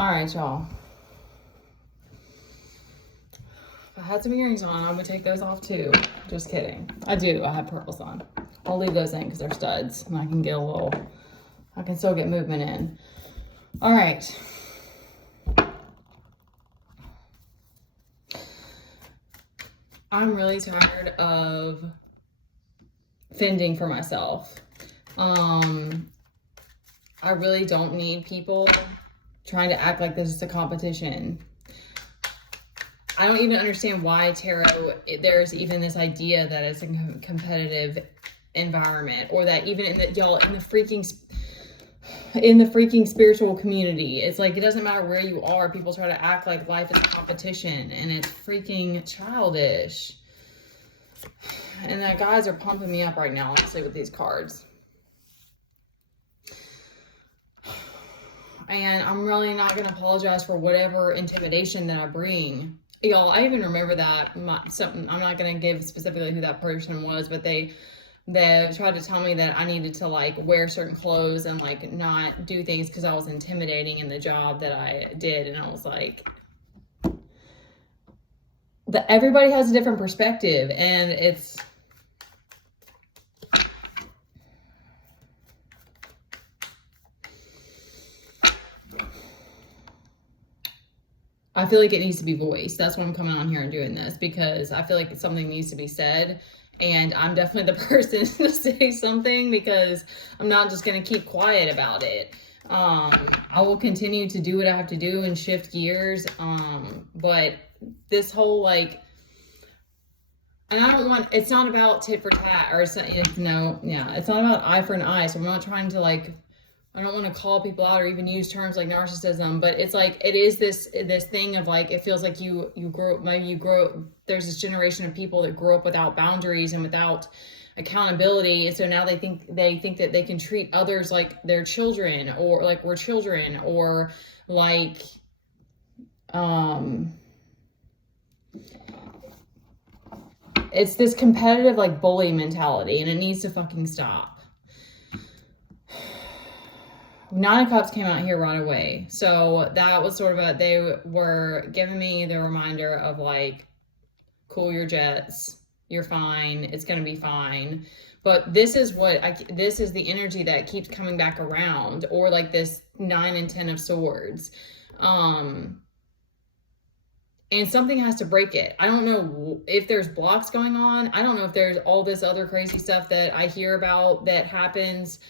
All right, y'all. If I had some earrings on, I would take those off too. Just kidding. I do. I have purples on. I'll leave those in because they're studs, and I can get a little. I can still get movement in. All right. I'm really tired of fending for myself. I really don't need people trying to act like this is a competition. I don't even understand why tarot, there's even this idea that it's a competitive environment, or that even in the freaking spiritual community, it's like, it doesn't matter where you are, people try to act like life is a competition, and it's freaking childish. And the guys are pumping me up right now, honestly, with these cards. And I'm really not going to apologize for whatever intimidation that I bring. Y'all, I even remember that I'm not going to give specifically who that person was, but they tried to tell me that I needed to like wear certain clothes and like not do things because I was intimidating in the job that I did. And I was like, everybody has a different perspective, and it's, I feel like it needs to be voiced. That's why I'm coming on here and doing this, because I feel like something needs to be said. And I'm definitely the person to say something, because I'm not just going to keep quiet about it. I will continue to do what I have to do and shift gears. But this whole like, and I don't want, it's not about tit for tat, or it's not about eye for an eye. So I'm not trying to like, I don't want to call people out or even use terms like narcissism, but it's like, it is this thing of like, it feels like you grow, there's this generation of people that grew up without boundaries and without accountability. And so now they think that they can treat others like they're children, or like we're children, or like, it's this competitive like bully mentality, and it needs to fucking stop. Nine of Cups came out here right away. So that was sort of they were giving me the reminder of like, cool your jets, you're fine, it's going to be fine. But this is this is the energy that keeps coming back around, or like this 9 and 10 of Swords. And something has to break it. I don't know if there's blocks going on. I don't know if there's all this other crazy stuff that I hear about that happens.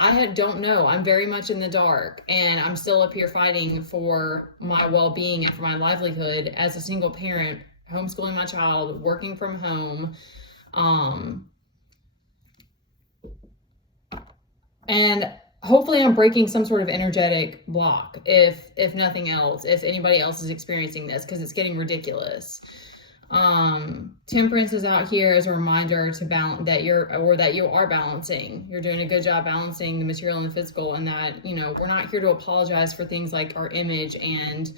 I don't know. I'm very much in the dark, and I'm still up here fighting for my well-being and for my livelihood as a single parent, homeschooling my child, working from home. And hopefully I'm breaking some sort of energetic block, if nothing else, if anybody else is experiencing this, because it's getting ridiculous. Temperance is out here as a reminder to balance that you are balancing. You're doing a good job balancing the material and the physical, and that, we're not here to apologize for things like our image and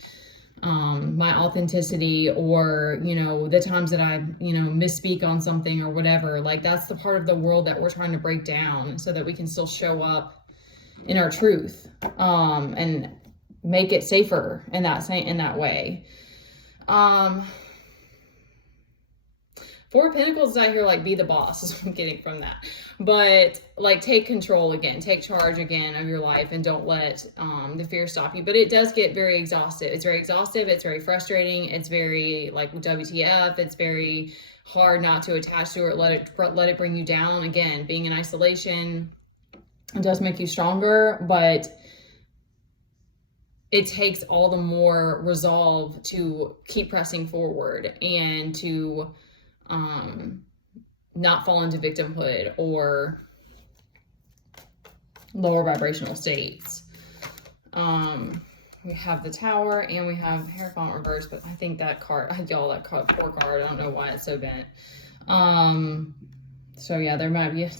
my authenticity, or the times that I misspeak on something or whatever. Like, that's the part of the world that we're trying to break down so that we can still show up in our truth, and make it safer in that way. Four of Pentacles is out here like, be the boss, is what I'm getting from that. But like, take control again, take charge again of your life, and don't let the fear stop you. But it does get very exhaustive. It's very exhaustive. It's very frustrating. It's very like WTF. It's very hard not to attach to it. Let it bring you down. Again, being in isolation, it does make you stronger, but it takes all the more resolve to keep pressing forward, and to not fall into victimhood or lower vibrational states. We have the Tower, and we have Hierophant reverse, but I think that card, that poor card, I don't know why it's so bent. So yeah, there might be a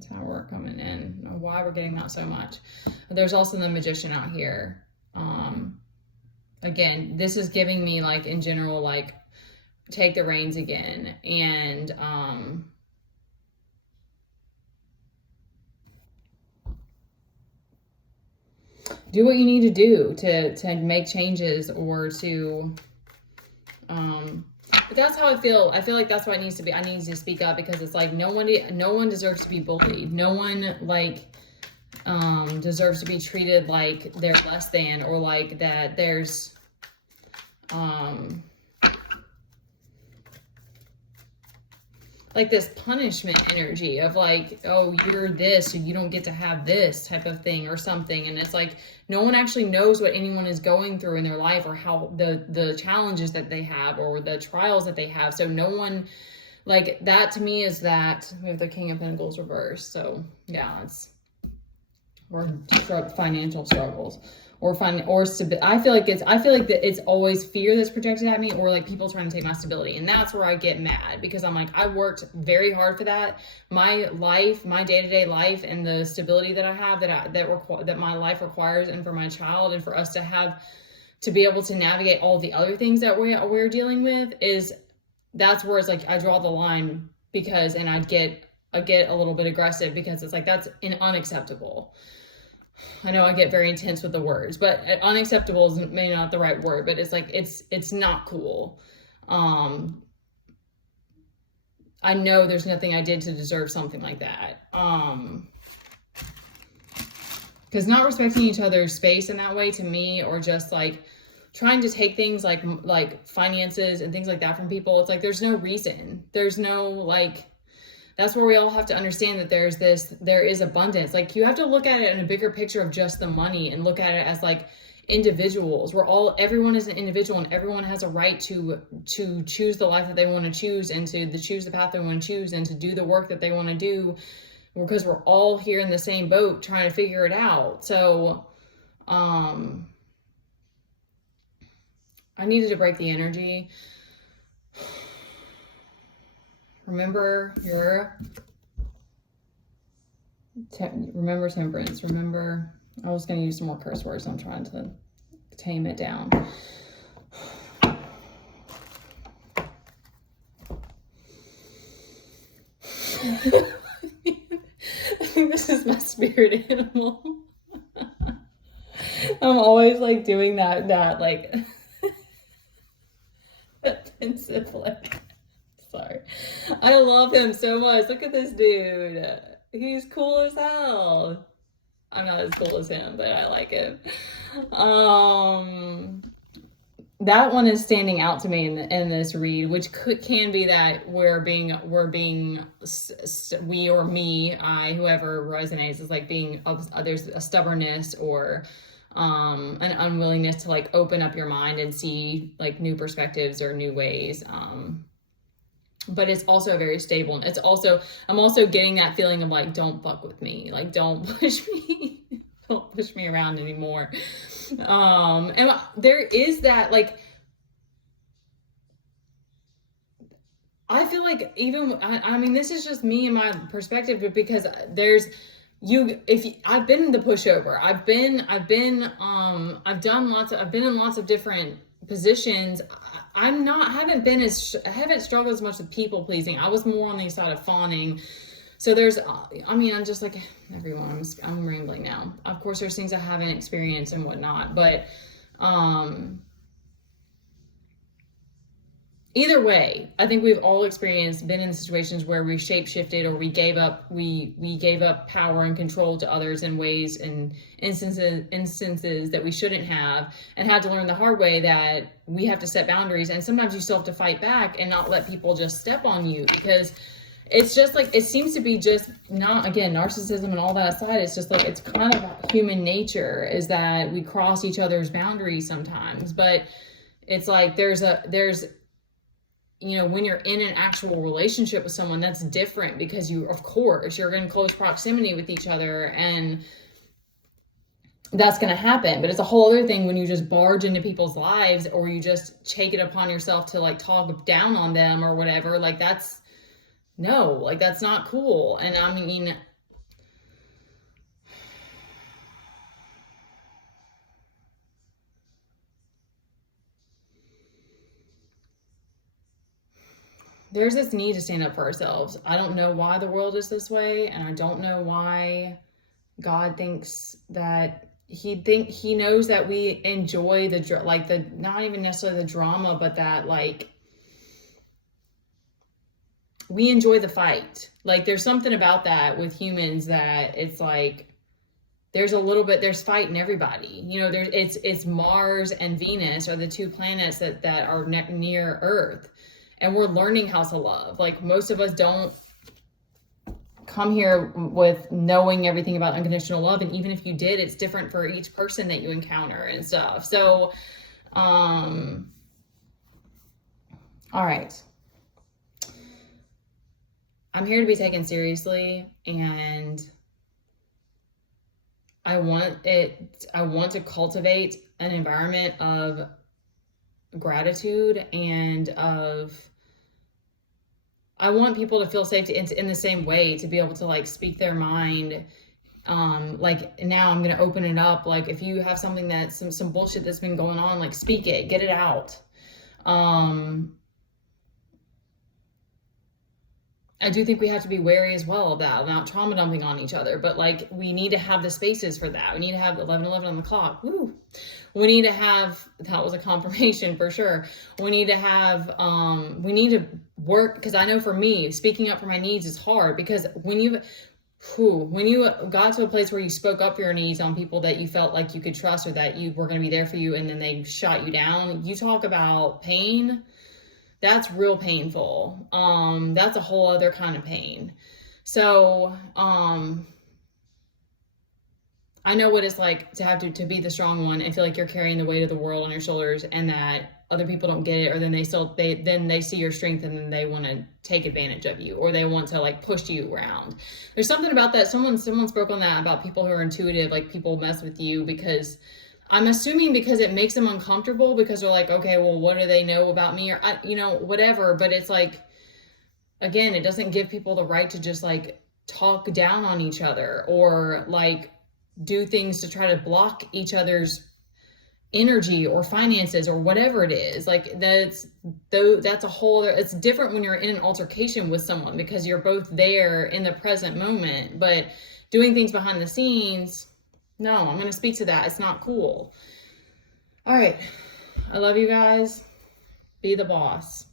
Tower coming in. I don't know why we're getting that so much. But there's also the Magician out here. Again, this is giving me like, in general, like, take the reins again, and do what you need to do to make changes, or to but that's how I feel. I feel like that's what it needs to be. I need to speak up, because it's like no one deserves to be bullied. No one like deserves to be treated like they're less than, or like that there's like this punishment energy of like, oh, you're this, and you don't get to have this type of thing or something. And it's like, no one actually knows what anyone is going through in their life, or how the challenges that they have, or the trials that they have. So no one, like, that to me is that we have the King of Pentacles reversed. So yeah, or financial struggles, or I feel like that it's always fear that's projected at me, or like people trying to take my stability. And that's where I get mad, because I'm like, I worked very hard for that. My life, my day-to-day life, and the stability that I have, that my life requires, and for my child, and for us to be able to navigate all the other things that we're dealing with, that's where it's like I draw the line, because, and I get a little bit aggressive, because it's like, that's unacceptable. I know I get very intense with the words, but unacceptable is maybe not the right word, but it's like, it's not cool. I know there's nothing I did to deserve something like that. Because not respecting each other's space in that way, to me, or just like trying to take things like finances and things like that from people, it's like, there's no reason. There's no, like, that's where we all have to understand that there is abundance. Like, you have to look at it in a bigger picture of just the money, and look at it as like individuals. Everyone is an individual, and everyone has a right to choose the life that they want to choose, and to choose the path they want to choose, and to do the work that they want to do, because we're all here in the same boat trying to figure it out. So, I needed to break the energy. Remember temperance. Remember, I was going to use some more curse words. I'm trying to tame it down. I think this is my spirit animal. I'm always like doing that like pensive, like, sorry. I love him so much. Look at this dude. He's cool as hell. I'm not as cool as him, but I like him. That one is standing out to me in this read, which can be that we or me, whoever resonates, is like there's a stubbornness, or an unwillingness to like open up your mind and see like new perspectives or new ways. But it's also very stable. And I'm also getting that feeling of like, don't fuck with me. Like, don't push me. Don't push me around anymore. And there is that, like, I feel like I mean, this is just me and my perspective, but because I've been the pushover. I've been in lots of different positions. I haven't struggled as much with people pleasing. I was more on the side of fawning. So I'm just like everyone. I'm rambling now. Of course, there's things I haven't experienced and whatnot, but either way, I think we've all been in situations where we shape-shifted, or we gave up power and control to others in ways and instances that we shouldn't have, and had to learn the hard way that we have to set boundaries. And sometimes you still have to fight back and not let people just step on you, because it's just like, it seems to be just not, again, narcissism and all that aside, it's just like, it's kind of human nature, is that we cross each other's boundaries sometimes. But it's like, there's when you're in an actual relationship with someone, that's different, because you're in close proximity with each other, and that's going to happen. But it's a whole other thing when you just barge into people's lives, or you just take it upon yourself to like talk down on them or whatever. Like, that's not cool. And I mean, there's this need to stand up for ourselves. I don't know why the world is this way, and I don't know why God thinks that he knows that we enjoy the not even necessarily the drama, but that like we enjoy the fight. Like there's something about that with humans that it's like there's fight in everybody. You know, it's Mars and Venus are the two planets that are near Earth, and we're learning how to love. Like most of us don't come here with knowing everything about unconditional love, and even if you did, it's different for each person that you encounter and stuff. So all right, I'm here to be taken seriously, and I want to cultivate an environment of gratitude and I want people to feel safe in the same way, to be able to like speak their mind. Like now I'm going to open it up. Like if you have something that's some bullshit that's been going on, like speak it, get it out. I do think we have to be wary as well about not trauma dumping on each other, but like we need to have the spaces for that. We need to have 11:11 on the clock. Woo. We need to have, that was a confirmation for sure. We need to have, we need to work, because I know for me, speaking up for my needs is hard, because when you got to a place where you spoke up for your needs on people that you felt like you could trust or that you were going to be there for you, and then they shot you down, you talk about pain. That's real painful. That's a whole other kind of pain. So, I know what it's like to have to be the strong one and feel like you're carrying the weight of the world on your shoulders, and that other people don't get it, or then they see your strength and then they want to take advantage of you, or they want to like push you around. There's something about that. Someone spoke on that about people who are intuitive, like people mess with you because I'm assuming because it makes them uncomfortable, because they're like, okay, well, what do they know about me, or whatever. But it's like, again, it doesn't give people the right to just like talk down on each other or like do things to try to block each other's energy or finances or whatever it is. Like that's a whole other, it's different when you're in an altercation with someone because you're both there in the present moment, but doing things behind the scenes, no, I'm going to speak to that. It's not cool. All right. I love you guys. Be the boss.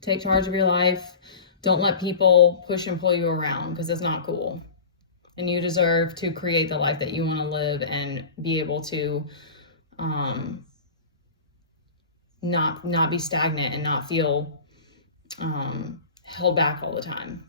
Take charge of your life. Don't let people push and pull you around, because it's not cool. And you deserve to create the life that you want to live and be able to not be stagnant and not feel held back all the time.